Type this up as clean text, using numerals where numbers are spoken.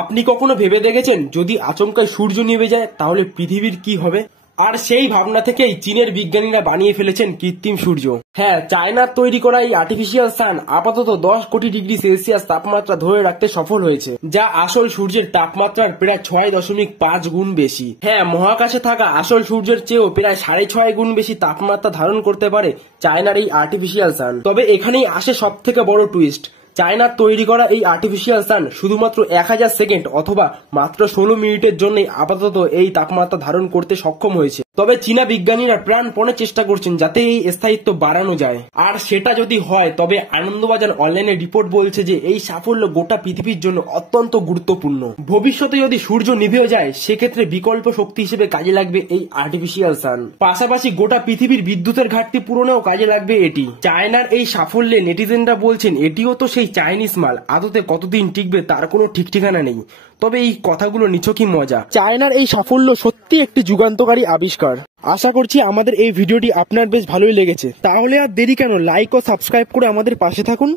আপনি কখনো ভেবে দেখেছেন যদি আচমকাই সূর্য নিভে যায় তাহলে পৃথিবীর কি হবে? আর সেই ভাবনা থেকেই চীনের বিজ্ঞানীরা বানিয়ে ফেলেছেন কৃত্রিম সূর্য। হ্যাঁ, চায়নার তৈরি করা এই আর্টিফিশিয়াল সান আপাতত 10 কোটি ডিগ্রি সেলসিয়াস তাপমাত্রা ধরে রাখতে সফল হয়েছে, যা আসল সূর্যের তাপমাত্রার প্রায় 6.5 গুণ বেশি। হ্যাঁ, মহাকাশে থাকা আসল সূর্যের চেয়েও প্রায় 6.5 গুণ বেশি তাপমাত্রা ধারণ করতে পারে চায়নার এই আর্টিফিশিয়াল সান। তবে এখানেই আসে সব থেকে বড় টুইস্ট। চায়নার তৈরি করা এই আর্টিফিশিয়াল সান শুধুমাত্র 1000 সেকেন্ড অথবা মাত্র 16 মিনিটের জন্যই আপাতত এই তাপমাত্রা ধারণ করতে সক্ষম হয়েছে। তবে চীনা বিজ্ঞানীরা প্রাণপণে চেষ্টা করছেন যাতে এই স্থায়িত্ব বাড়ানো যায়। আর সেটা যদি হয় তবে আনন্দবাজার অনলাইনে রিপোর্ট বলছে যে এই সাফল্য গোটা পৃথিবীর জন্য অত্যন্ত গুরুত্বপূর্ণ। ভবিষ্যতে যদি সূর্য নিভে যায় সেক্ষেত্রে বিকল্প শক্তি হিসেবে কাজে লাগবে এই আর্টিফিশিয়াল সান। পাশাপাশি গোটা পৃথিবীর বিদ্যুতের ঘাটতি পূরণেও কাজে লাগবে এটি। চায়নার এই সাফল্যে নেটিজেনরা বলছেন এটিও তো সেই চাইনিজ মাল, আদতে কতদিন টিকবে তার কোনো ঠিক ঠিকানা নেই। তবে এই কথাগুলো নিছকই মজা। চায়নার এই সাফল্য সত্যি একটি যুগান্তকারী আবিষ্কার। আশা করছি আমাদের এই ভিডিওটি আপনার বেশ ভালোই লেগেছে। তাহলে আর দেরি কেন, লাইক ও সাবস্ক্রাইব করে আমাদের পাশে থাকুন।